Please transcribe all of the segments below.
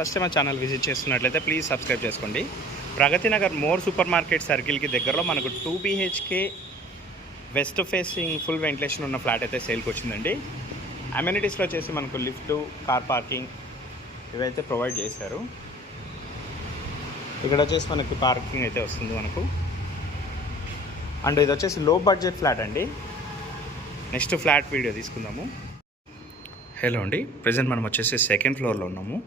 First time మా channel visit చేస్తున్నట్లయితే please subscribe చేసుకోండి. Pragathi Nagar more super market సర్కిల్కి దగ్గరలో మనకు 2 BHK west facing full ventilation ఉన్న ఫ్లాట్ అయితే సేల్కి వచ్చిందండి. అమ్యూనిటీస్లో వచ్చేసి మనకు లిఫ్ట్, కార్ పార్కింగ్ ఇవైతే ప్రొవైడ్ చేశారు. ఇక్కడ వచ్చేసి మనకి పార్కింగ్ అయితే వస్తుంది మనకు. అండ్ ఇది వచ్చేసి లో బడ్జెట్ ఫ్లాట్ అండి. నెక్స్ట్ ఫ్లాట్ వీడియో తీసుకుందాము. హలో అండి, ప్రజెంట్ మనం వచ్చేసి సెకండ్ ఫ్లోర్లో ఉన్నాము.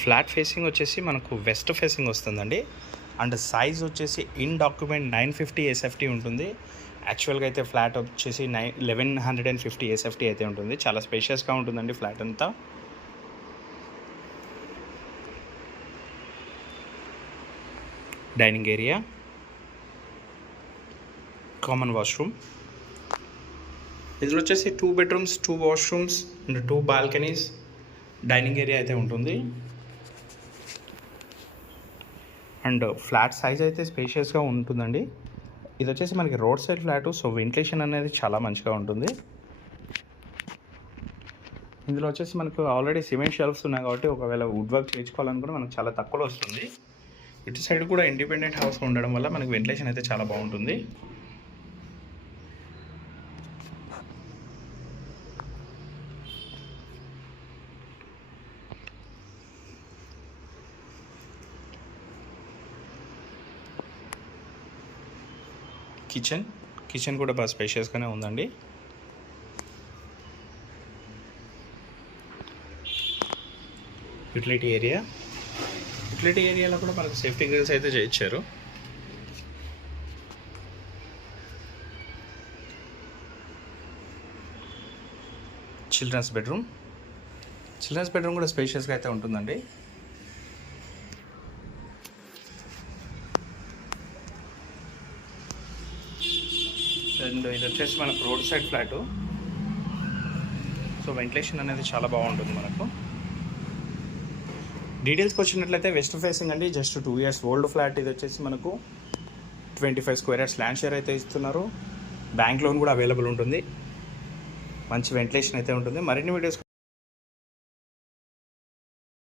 ఫ్లాట్ ఫేసింగ్ వచ్చేసి మనకు వెస్ట్ ఫేసింగ్ వస్తుందండి. అండ్ సైజ్ వచ్చేసి ఇన్ డాక్యుమెంట్ 950 SFT ఉంటుంది. యాక్చువల్గా అయితే ఫ్లాట్ వచ్చేసి 1150 SFT అయితే ఉంటుంది. చాలా స్పేషియస్గా ఉంటుందండి ఫ్లాట్ అంతా. డైనింగ్ ఏరియా, కామన్ వాష్రూమ్, ఇందులో వచ్చేసి 2 bedrooms, 2 washrooms and 2 balconies, dining area అయితే ఉంటుంది. అండ్ ఫ్లాట్ సైజ్ అయితే స్పేషియస్గా ఉంటుందండి. ఇది వచ్చేసి మనకి road side flat, so ventilation అనేది చాలా మంచిగా ఉంటుంది. ఇందులో వచ్చేసి మనకు ఆల్రెడీ సిమెంట్ షెల్ఫ్స్ ఉన్నాయి కాబట్టి ఒకవేళ వుడ్ వర్క్ చేయించుకోవాలనుకుంటే మనకు చాలా తక్కువలో వస్తుంది. ఇటు సైడ్ కూడా ఇండిపెండెంట్ హౌస్ ఉండడం వల్ల మనకు వెంటిలేషన్ అయితే చాలా బాగుంటుంది. కిచెన్ కూడా బాగా స్పేషియస్గానే ఉందండి. యూటిలిటీ ఏరియాలో కూడా మనకు సేఫ్టీ గ్రిల్స్ అయితే చేయించారు. చిల్డ్రన్స్ బెడ్రూమ్ కూడా స్పేషియస్గా అయితే ఉంటుందండి. అండ్ ఇది వచ్చేసి మనకు road side flat, so ventilation అనేది చాలా బాగుంటుంది మనకు. డీటెయిల్స్కి వచ్చినట్లయితే వెస్ట్ ఫేసింగ్ అండి, జస్ట్ 2 years ఓల్డ్ ఫ్లాట్. ఇది వచ్చేసి మనకు 25 square yards ల్యాండ్ షేర్ అయితే ఇస్తున్నారు. బ్యాంక్ లోన్ కూడా అవైలబుల్ ఉంటుంది. మంచి వెంటిలేషన్ అయితే ఉంటుంది. మరిన్ని వీడియోస్